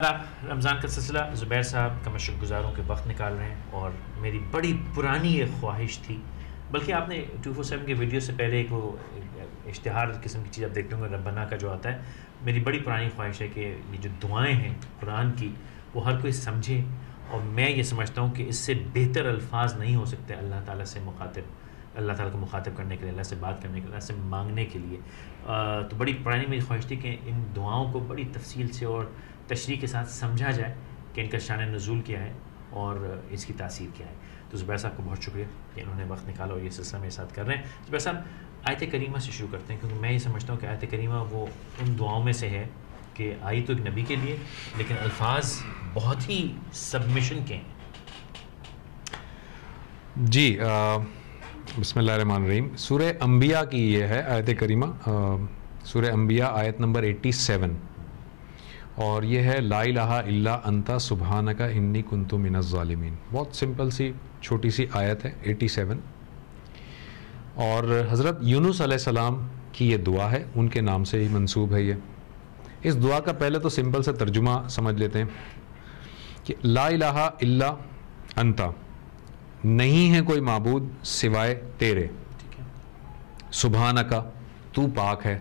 رمضان کا سلسلہ زبیر صاحب کا میں شکر گزار ہوں کہ وقت نکال رہے ہیں، اور میری بڑی پرانی ایک خواہش تھی، بلکہ آپ نے 247 کے ویڈیو سے پہلے ایک وہ اشتہار قسم کی چیز آپ دیکھ لوں گے ربنا کا جو آتا ہے. میری بڑی پرانی خواہش ہے کہ یہ جو دعائیں ہیں قرآن کی وہ ہر کوئی سمجھے، اور میں یہ سمجھتا ہوں کہ اس سے بہتر الفاظ نہیں ہو سکتے اللہ تعالیٰ سے اللہ تعالیٰ کو مخاطب کرنے کے لیے، اللہ سے بات کرنے کے لیے، اللہ سے مانگنے کے لیے. تو بڑی پرانی میری خواہش تھی کہ ان دعاؤں کو بڑی تفصیل سے اور تشریح کے ساتھ سمجھا جائے کہ ان کا شان نزول کیا ہے اور اس کی تاثیر کیا ہے. تو زبیر صاحب کو بہت شکریہ کہ انہوں نے وقت نکالا اور یہ سلسلہ میرے ساتھ کر رہے ہیں. زبیر صاحب آیت کریمہ سے شروع کرتے ہیں، کیونکہ میں یہ سمجھتا ہوں کہ آیت کریمہ وہ ان دعاؤں میں سے ہے کہ آئی تو ایک نبی کے لیے، لیکن الفاظ بہت ہی سبمیشن کے ہیں. جی بسم اللہ الرحمن الرحیم. سورہ انبیاء کی یہ ہے آیت کریمہ، سورہ انبیاء آیت نمبر 87، اور یہ ہے لا الہ الا انت سبحانک انی کنت من الظالمین. بہت سمپل سی چھوٹی سی آیت ہے 87، اور حضرت یونس علیہ السلام کی یہ دعا ہے، ان کے نام سے ہی منسوب ہے یہ. اس دعا کا پہلے تو سمپل سے ترجمہ سمجھ لیتے ہیں کہ لا الہ الا انت، نہیں ہے کوئی معبود سوائے تیرے، سبحانک تو پاک ہے.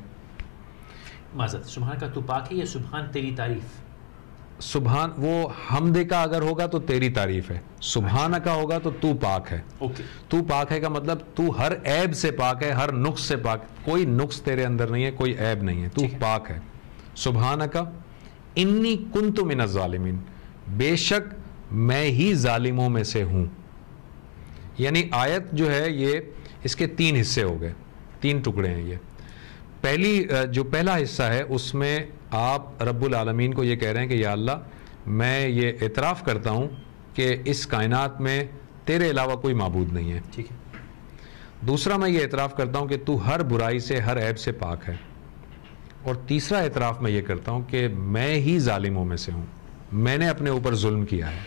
معذرت، سبحان کا تو پاک ہے یا سبحان تیری تعریف؟ سبحان وہ حمد کا اگر ہوگا تو تیری تعریف ہے، سبحان کا ہوگا تو تو پاک ہے. تو پاک ہے کا مطلب تو ہر عیب سے پاک ہے، ہر نقص سے پاک، کوئی نقص تیرے اندر نہیں ہے، کوئی عیب نہیں ہے، تو پاک ہے. سبحان کا انی کنت من الظالمین، بے شک میں ہی ظالموں میں سے ہوں. یعنی آیت جو ہے یہ اس کے 3 حصے ہو گئے، 3 ٹکڑے ہیں یہ. جو پہلا حصہ ہے اس میں آپ رب العالمین کو یہ کہہ رہے ہیں کہ یا اللہ میں یہ اعتراف کرتا ہوں کہ اس کائنات میں تیرے علاوہ کوئی معبود نہیں ہے. ٹھیک ہے. دوسرا میں یہ اعتراف کرتا ہوں کہ تو ہر برائی سے، ہر عیب سے پاک ہے. اور تیسرا اعتراف میں یہ کرتا ہوں کہ میں ہی ظالموں میں سے ہوں، میں نے اپنے اوپر ظلم کیا ہے.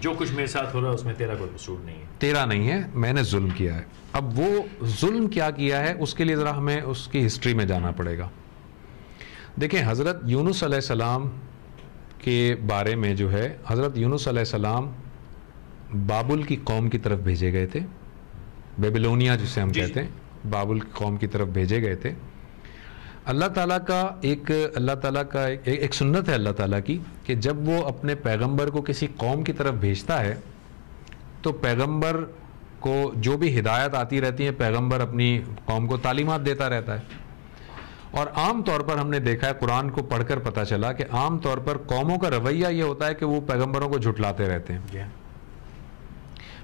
جو کچھ میرے ساتھ ہو رہا ہے اس میں تیرا کوئی قصور نہیں ہے، تیرا نہیں ہے، میں نے ظلم کیا ہے. اب وہ ظلم کیا ہے اس کے لیے ذرا ہمیں اس کی ہسٹری میں جانا پڑے گا. دیکھیں حضرت یونس علیہ السلام کے بارے میں جو ہے، حضرت یونس علیہ السلام بابل کی قوم کی طرف بھیجے گئے تھے، بیبلونیا جسے ہم کہتے ہیں، بابل کی قوم کی طرف بھیجے گئے تھے. اللہ تعالیٰ کا ایک سنت ہے اللہ تعالیٰ کی کہ جب وہ اپنے پیغمبر کو کسی قوم کی طرف بھیجتا ہے تو پیغمبر کو جو بھی ہدایت آتی رہتی ہے، پیغمبر اپنی قوم کو تعلیمات دیتا رہتا ہے. اور عام طور پر ہم نے دیکھا ہے، قرآن کو پڑھ کر پتہ چلا کہ عام طور پر قوموں کا رویہ یہ ہوتا ہے کہ وہ پیغمبروں کو جھٹلاتے رہتے ہیں،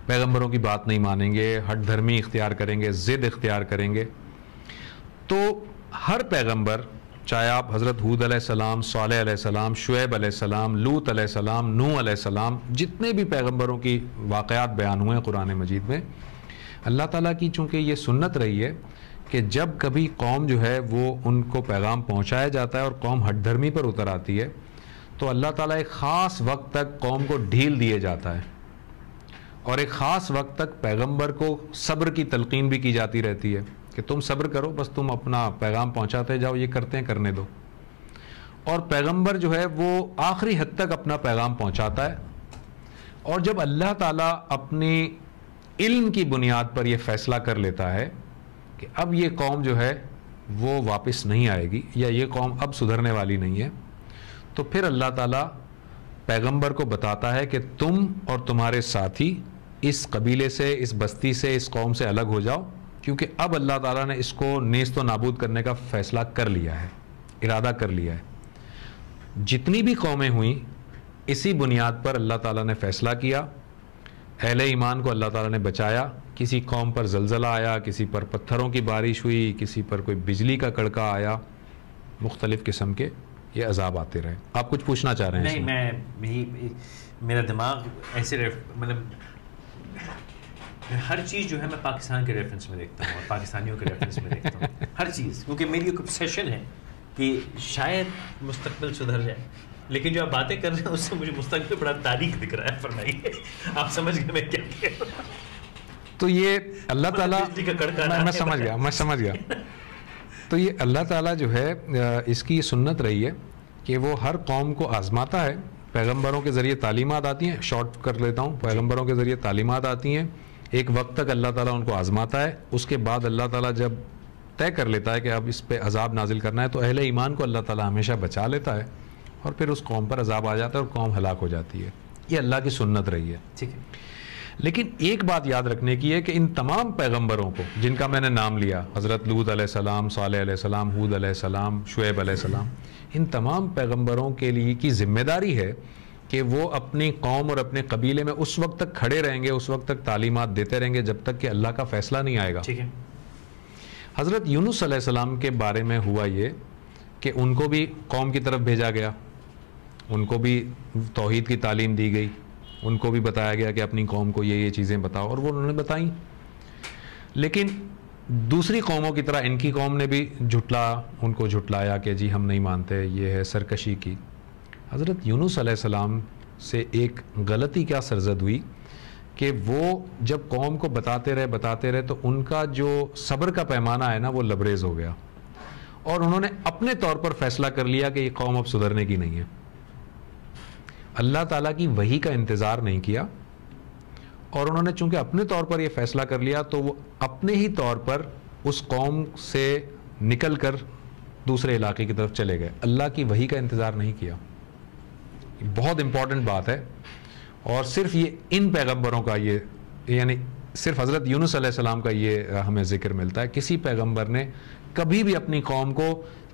پیغمبروں کی بات نہیں مانیں گے، ہٹ دھرمی اختیار کریں گے، ضد اختیار کریں گے. تو ہر پیغمبر، چاہے آپ حضرت ہود علیہ السلام، صالح علیہ السلام، شعیب علیہ السلام، لوط علیہ السلام، نوح علیہ السلام، جتنے بھی پیغمبروں کی واقعات بیان ہوئے ہیں قرآن مجید میں، اللہ تعالیٰ کی چونکہ یہ سنت رہی ہے کہ جب کبھی قوم جو ہے وہ ان کو پیغام پہنچایا جاتا ہے اور قوم ہٹ دھرمی پر اتر آتی ہے تو اللہ تعالیٰ ایک خاص وقت تک قوم کو ڈھیل دیے جاتا ہے، اور ایک خاص وقت تک پیغمبر کو صبر کی تلقین بھی کی جاتی رہتی ہے کہ تم صبر کرو، بس تم اپنا پیغام پہنچاتے جاؤ، یہ کرتے ہیں کرنے دو. اور پیغمبر جو ہے وہ آخری حد تک اپنا پیغام پہنچاتا ہے. اور جب اللہ تعالیٰ اپنی علم کی بنیاد پر یہ فیصلہ کر لیتا ہے کہ اب یہ قوم جو ہے وہ واپس نہیں آئے گی، یا یہ قوم اب سدھرنے والی نہیں ہے، تو پھر اللہ تعالیٰ پیغمبر کو بتاتا ہے کہ تم اور تمہارے ساتھی اس قبیلے سے، اس بستی سے، اس قوم سے الگ ہو جاؤ، کیونکہ اب اللہ تعالیٰ نے اس کو نیست و نابود کرنے کا فیصلہ کر لیا ہے، ارادہ کر لیا ہے. جتنی بھی قومیں ہوئیں اسی بنیاد پر اللہ تعالیٰ نے فیصلہ کیا. اہل ایمان کو اللہ تعالیٰ نے بچایا. کسی قوم پر زلزلہ آیا، کسی پر پتھروں کی بارش ہوئی، کسی پر کوئی بجلی کا کڑکا آیا، مختلف قسم کے یہ عذاب آتے رہے. آپ کچھ پوچھنا چاہ رہے ہیں؟ نہیں، میرا دماغ ایسے مطلب ہر چیز جو ہے میں پاکستان کے ریفرنس میں دیکھتا ہوں اور پاکستانیوں کے ریفرنس میں دیکھتا ہوں ہر چیز، کیونکہ میری ایک obsession ہے کہ شاید مستقبل سدھر جائے. لیکن جو آپ باتیں کر رہے ہیں اس سے مجھے مستقبل بڑا تاریخ دکھ رہا ہے. فرمائیے، آپ سمجھ گئے میں کیا کہہ رہا ہوں؟ تو یہ اللہ تعالیٰ، میں سمجھ گیا. تو یہ اللہ تعالیٰ جو ہے اس کی سنت رہی ہے کہ وہ ہر قوم کو آزماتا ہے. پیغمبروں کے ذریعے تعلیمات آتی ہیں, شارٹ کر لیتا ہوں, پیغمبروں کے ذریعے تعلیمات آتی ہیں, ایک وقت تک اللہ تعالیٰ ان کو آزماتا ہے, اس کے بعد اللہ تعالیٰ جب طے کر لیتا ہے کہ اب اس پہ عذاب نازل کرنا ہے تو اہل ایمان کو اللہ تعالیٰ ہمیشہ بچا لیتا ہے اور پھر اس قوم پر عذاب آ جاتا ہے اور قوم ہلاک ہو جاتی ہے. یہ اللہ کی سنت رہی ہے. ٹھیک ہے. لیکن ایک بات یاد رکھنے کی ہے کہ ان تمام پیغمبروں کو جن کا میں نے نام لیا, حضرت لوط علیہ السلام, صالح علیہ السلام, ہود علیہ السلام, شعیب علیہ السلام, ان تمام پیغمبروں کے لیے کی ذمہ داری ہے کہ وہ اپنی قوم اور اپنے قبیلے میں اس وقت تک کھڑے رہیں گے, اس وقت تک تعلیمات دیتے رہیں گے جب تک کہ اللہ کا فیصلہ نہیں آئے گا. ٹھیک ہے. حضرت یونس علیہ السلام کے بارے میں ہوا یہ کہ ان کو بھی قوم کی طرف بھیجا گیا, ان کو بھی توحید کی تعلیم دی گئی, ان کو بھی بتایا گیا کہ اپنی قوم کو یہ چیزیں بتاؤ, اور وہ انہوں نے بتائیں. لیکن دوسری قوموں کی طرح ان کی قوم نے بھی ان کو جھٹلایا کہ جی ہم نہیں مانتے, یہ ہے سرکشی کی. حضرت یونس علیہ السلام سے ایک غلطی کیا سرزد ہوئی کہ وہ جب قوم کو بتاتے رہے تو ان کا جو صبر کا پیمانہ ہے نا وہ لبریز ہو گیا, اور انہوں نے اپنے طور پر فیصلہ کر لیا کہ یہ قوم اب سدھرنے کی نہیں ہے. اللہ تعالیٰ کی وحی کا انتظار نہیں کیا, اور انہوں نے چونکہ اپنے طور پر یہ فیصلہ کر لیا تو وہ اپنے ہی طور پر اس قوم سے نکل کر دوسرے علاقے کی طرف چلے گئے. اللہ کی وحی کا انتظار نہیں کیا. بہت امپورٹنٹ بات ہے, اور صرف یہ ان پیغمبروں کا یہ یعنی صرف حضرت یونس علیہ السلام کا یہ ہمیں ذکر ملتا ہے. کسی پیغمبر نے کبھی بھی اپنی قوم کو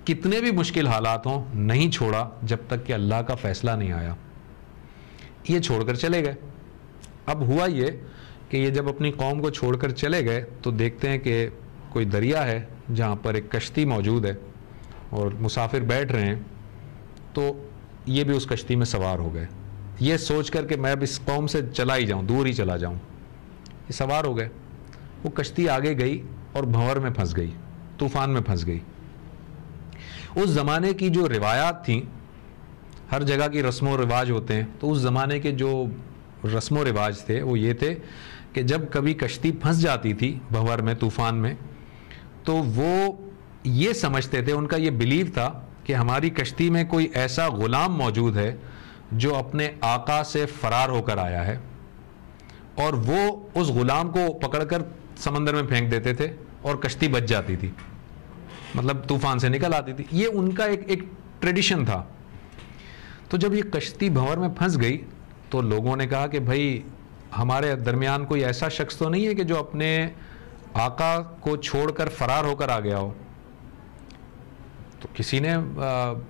کتنے بھی مشکل حالات ہوں نہیں چھوڑا جب تک کہ اللہ کا فیصلہ نہیں آیا. یہ چھوڑ کر چلے گئے. اب ہوا یہ کہ یہ جب اپنی قوم کو چھوڑ کر چلے گئے تو دیکھتے ہیں کہ کوئی دریا ہے جہاں پر ایک کشتی موجود ہے اور مسافر بیٹھ رہے ہیں, تو یہ بھی اس کشتی میں سوار ہو گئے, یہ سوچ کر کہ میں اب اس قوم سے چلا ہی جاؤں, دور ہی چلا جاؤں. یہ سوار ہو گئے. وہ کشتی آگے گئی اور بھنور میں پھنس گئی, طوفان میں پھنس گئی. اس زمانے کی جو روایات تھیں, ہر جگہ کی رسم و رواج ہوتے ہیں, تو اس زمانے کے جو رسم و رواج تھے وہ یہ تھے کہ جب کبھی کشتی پھنس جاتی تھی بھنور میں, طوفان میں, تو وہ یہ سمجھتے تھے, ان کا یہ بیلیو تھا کہ ہماری کشتی میں کوئی ایسا غلام موجود ہے جو اپنے آقا سے فرار ہو کر آیا ہے, اور وہ اس غلام کو پکڑ کر سمندر میں پھینک دیتے تھے اور کشتی بچ جاتی تھی, مطلب طوفان سے نکل آتی تھی. یہ ان کا ایک ٹریڈیشن تھا. تو جب یہ کشتی بھنور میں پھنس گئی تو لوگوں نے کہا کہ بھائی ہمارے درمیان کوئی ایسا شخص تو نہیں ہے کہ جو اپنے آقا کو چھوڑ کر فرار ہو کر آ گیا ہو. تو کسی نے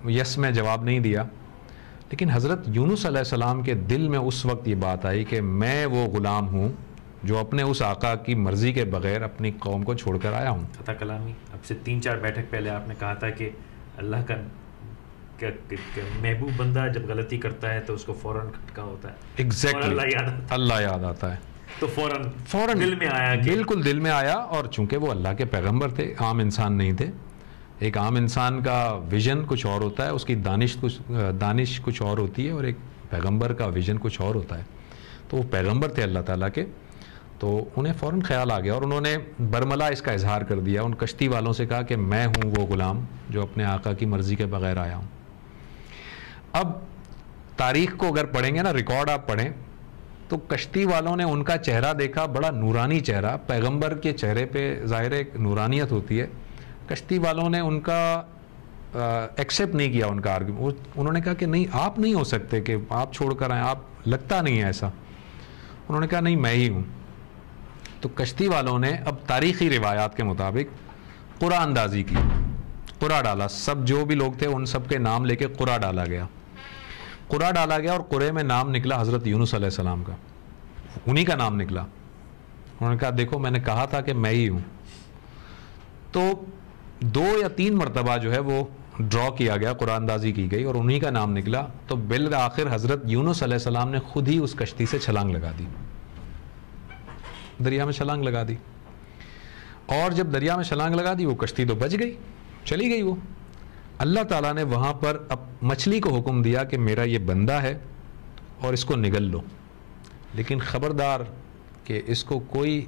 یس میں جواب نہیں دیا. لیکن حضرت یونس علیہ السلام کے دل میں اس وقت یہ بات آئی کہ میں وہ غلام ہوں جو اپنے اس آقا کی مرضی کے بغیر اپنی قوم کو چھوڑ کر آیا ہوں. عطا کلامی, اب سے 3-4 بیٹھک پہلے آپ نے کہا تھا کہ اللہ کا محبوب بندہ جب غلطی کرتا ہے تو اس کو فوراً کھٹکا ہوتا ہے. ایگزیکٹلی, اللہ یاد آتا ہے. تو فوراً دل میں آیا, بالکل دل میں آیا. اور چونکہ وہ اللہ کے پیغمبر تھے, عام انسان نہیں تھے. ایک عام انسان کا ویژن کچھ اور ہوتا ہے, اس کی دانش کچھ اور ہوتی ہے, اور ایک پیغمبر کا ویژن کچھ اور ہوتا ہے. تو وہ پیغمبر تھے اللہ تعالیٰ کے, تو انہیں فوراً خیال آ گیا اور انہوں نے برملا اس کا اظہار کر دیا. ان کشتی والوں سے کہا کہ میں ہوں وہ غلام جو اپنے آقا کی مرضی کے بغیر آیا ہوں. اب تاریخ کو اگر پڑھیں گے نا, ریکارڈ آپ پڑھیں, تو کشتی والوں نے ان کا چہرہ دیکھا, بڑا نورانی چہرہ. پیغمبر کے چہرے پہ ظاہر ایک نورانیت ہوتی ہے. کشتی والوں نے ان کا ایکسیپٹ نہیں کیا ان کا آرگومنٹ. انہوں نے کہا کہ نہیں, آپ نہیں ہو سکتے کہ آپ چھوڑ کر آئیں, آپ لگتا نہیں ہے ایسا. انہوں نے کہا نہیں, میں ہی ہوں. تو کشتی والوں نے اب تاریخی روایات کے مطابق قرآن اندازی کی, قرآن ڈالا. سب جو بھی لوگ تھے ان سب کے نام لے کے قرآن ڈالا گیا. قرآن ڈالا گیا اور قرے میں نام نکلا حضرت یونس علیہ السلام کا, انہی کا نام نکلا. انہوں نے کہا دیکھو میں نے کہا تھا کہ میں ہی ہوں. تو 2 یا 3 مرتبہ جو ہے وہ ڈرا کیا گیا, قرآن اندازی کی گئی اور انہی کا نام نکلا. تو بالآخر حضرت یونس علیہ السلام نے خود ہی اس کشتی سے چھلانگ لگا دی, دریا میں چھلانگ لگا دی. اور جب دریا میں چھلانگ لگا دی وہ کشتی تو بچ گئی, چلی گئی. وہ اللہ تعالیٰ نے وہاں پر اب مچھلی کو حکم دیا کہ میرا یہ بندہ ہے اور اس کو نگل لو, لیکن خبردار کہ اس کو کوئی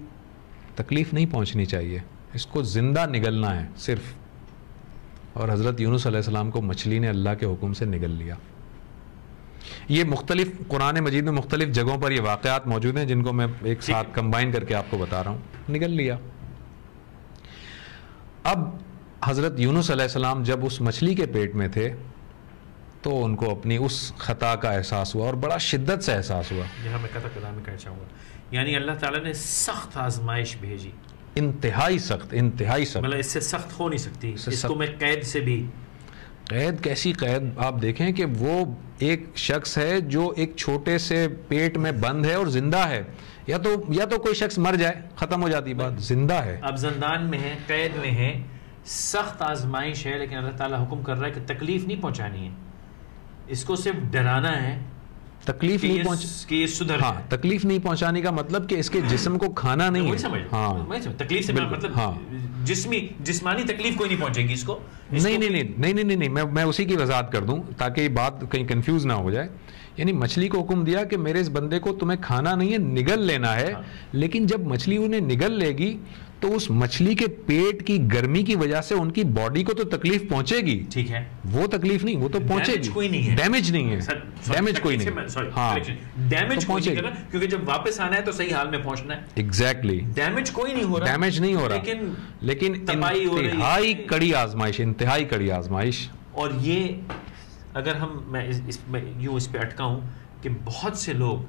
تکلیف نہیں پہنچنی چاہیے, اس کو زندہ نگلنا ہے صرف. اور حضرت یونس علیہ السلام کو مچھلی نے اللہ کے حکم سے نگل لیا. یہ مختلف قرآن مجید میں مختلف جگہوں پر یہ واقعات موجود ہیں جن کو میں ایک ساتھ کمبائن کر کے آپ کو بتا رہا ہوں. نگل لیا. اب حضرت یونس علیہ السلام جب اس مچھلی کے پیٹ میں تھے تو ان کو اپنی اس خطا کا احساس ہوا اور بڑا شدت سے احساس ہوا. یہاں میں قطع کلام میں کہنا چاہوں گا، یعنی اللہ تعالیٰ نے سخت آزمائش بھیجی، انتہائی سخت، انتہائی سخت. مطلب اس سے سخت ہو نہیں سکتی. اس کو میں قید سے بھی، قید کیسی قید؟ آپ دیکھیں کہ وہ ایک شخص ہے جو ایک چھوٹے سے پیٹ میں بند ہے اور زندہ ہے. یا تو کوئی شخص مر جائے، ختم ہو جاتی بات. زندہ ہے، اب زندان میں ہے، قید میں ہے، سخت آزمائش ہے، لیکن اللہ تعالیٰ حکم کر رہا ہے کہ تکلیف نہیں پہنچانی ہے، اس کو صرف ڈرانا ہے. تکلیف نہیں کہ یہ سدھر ہاں، تکلیف نہیں پہنچانے کا مطلب کہ اس کے جسم کو کھانا نہیں ہے. ہاں، تکلیف سے مطلب جسمانی تکلیف کوئی نہیں پہنچے گی اس کو. نہیں، میں اسی کی وضاحت کر دوں تاکہ یہ بات کہیں کنفیوز نہ ہو جائے. یعنی مچھلی کو حکم دیا کہ میرے اس بندے کو تمہیں کھانا نہیں ہے، نگل لینا ہے. لیکن جب مچھلی انہیں نگل لے گی تو اس مچھلی کے پیٹ کی گرمی کی وجہ سے ان کی باڈی کو تو تکلیف پہنچے گی. ٹھیک ہے، وہ تکلیف نہیں، وہ تو پہنچے گی. ڈیمیج نہیں ہے، ڈیمیج کوئی نہیں. ہاں، ڈیمیج کوئی نہیں، کیونکہ جب واپس آنا ہے تو صحیح حال میں پہنچنا ہے. ایگزیکٹلی، ڈیمیج کوئی نہیں ہو رہا، ڈیمیج نہیں ہو رہا، لیکن انتہائی کڑی آزمائش، انتہائی کڑی آزمائش. اور یہ اگر میں یوں اس پہ اٹکا ہوں کہ بہت سے لوگ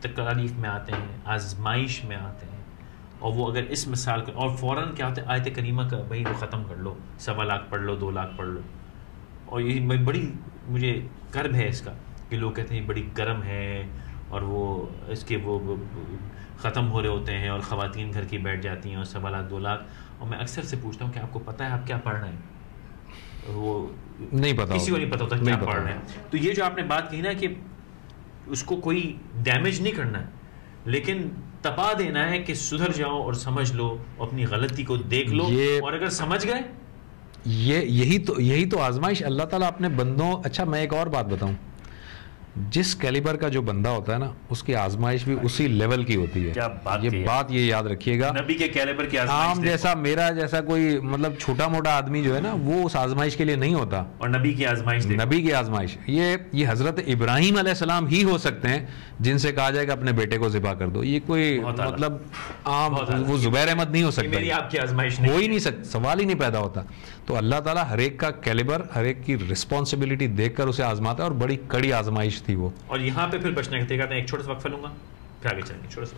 تکلیف میں آتے ہیں، آزمائش میں آتے ہیں، اور وہ اگر اس مثال کو اور فوراً کیا ہوتا ہے، آیت کریمہ کا بھائی وہ ختم کر لو، 1.25 لاکھ پڑھ لو، 2 لاکھ پڑھ لو. اور یہ بڑی مجھے کرب ہے اس کا کہ لوگ کہتے ہیں یہ بڑی گرم ہے، اور وہ اس کے وہ ختم ہو رہے ہوتے ہیں، اور خواتین گھر کی بیٹھ جاتی ہیں، اور 1.25 لاکھ 2 لاکھ. اور میں اکثر سے پوچھتا ہوں کہ آپ کو پتہ ہے آپ کیا پڑھ رہے ہیں؟ وہ نہیں پتا، کسی کو نہیں پتا ہوتا کیا پڑھ رہے ہیں. تو یہ جو آپ نے بات کہی نا کہ اس کو کوئی ڈیمیج نہیں کرنا ہے، لیکن تپا دینا ہے کہ سدھر جاؤ اور سمجھ لو، اپنی غلطی کو دیکھ لو، اور اگر سمجھ گئے یہی تو آزمائش اللہ تعالیٰ اپنے بندوں. اچھا میں ایک اور بات بتاؤں، جس کیلیبر کا جو بندہ ہوتا ہے نا اس کی آزمائش بھی اسی لیول کی ہوتی ہے. یہ بات یہ یاد رکھیے گا، نبی کے کیلیبر کی آزمائش عام جیسا میرا جیسا کوئی مطلب چھوٹا موٹا آدمی جو ہے نا وہ اس آزمائش کے لیے نہیں ہوتا. اور نبی کی آزمائش، نبی کی آزمائش یہ حضرت ابراہیم علیہ السلام ہی ہو سکتے ہیں جن سے کہا جائے کہ اپنے بیٹے کو ذبح کر دو. یہ کوئی مطلب عام وہ زبیر احمد نہیں ہو سکتا، آپ کی آزمائش ہو ہی نہیں سکتا، سوال ہی نہیں پیدا ہوتا. تو اللہ تعالیٰ ہر ایک کا کیلیبر، ہر ایک کی رسپانسبلٹی دیکھ کر اسے آزماتا ہے، اور بڑی کڑی آزمائش تھی وہ. اور یہاں پہ پھر بچنے کا طریقہ، ایک چھوٹا سا وقفہ لوں گا، پھر آگے چلیں گے. چھوٹا سا